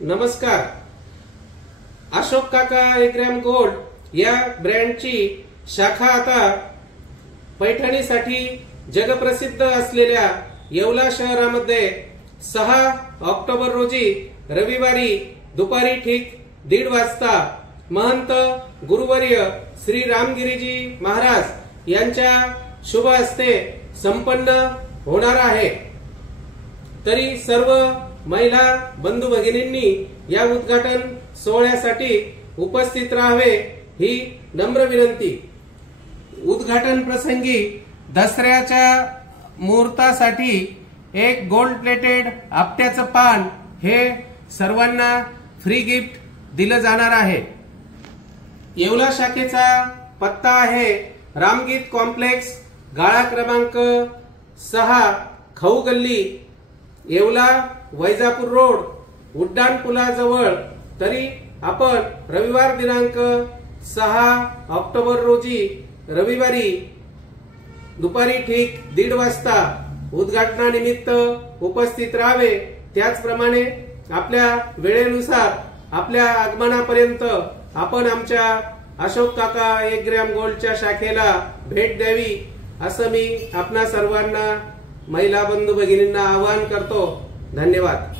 नमस्कार। अशोक काका 1 gram gold या ब्रँडची शाखा आता पैठणीसाठी जगप्रसिद्ध असलेल्या येवला शहरामध्ये 6 ऑक्टोबर रोजी रविवारी दुपारी ठीक 1:30 वाजता महंत गुरुवर्य श्री रामगिरीजी महाराज यांच्या शुभ हस्ते संपन्न होणार आहे। तरी सर्व महिला बंधू भगिनींनी या उद्घाटन सोहळ्यासाठी उपस्थित राहावे ही नम्र विनंती। उद्घाटन प्रसंगी दसऱ्याच्या मुहूर्तासाठी एक गोल्ड प्लेटेड आपट्याचं पान हे सर्वांना फ्री गिफ्ट दिलं जाणार आहे। येवला शाखेचा पत्ता आहे रामगीत कॉम्प्लेक्स, गाळा क्रमांक 6, खाऊ गल्ली, येवला, वैजापूर रोड, उड्डाण पुलाजवळ। तरी आपण रविवार दिनांक 6 ऑक्टोबर रोजी रविवारी दुपारी ठीक 1:30 वाजता उद्घाटनानिमित्त उपस्थित राहावे। त्याचप्रमाणे आपल्या वेळेनुसार आपल्या आगमनापर्यंत आपण आमच्या अशोक काका 1 ग्रॅम गोल्डच्या शाखेला भेट द्यावी असं मी आपणा सर्वांना महिला बंधू भगिनींना आवाहन करतो। धन्यवाद।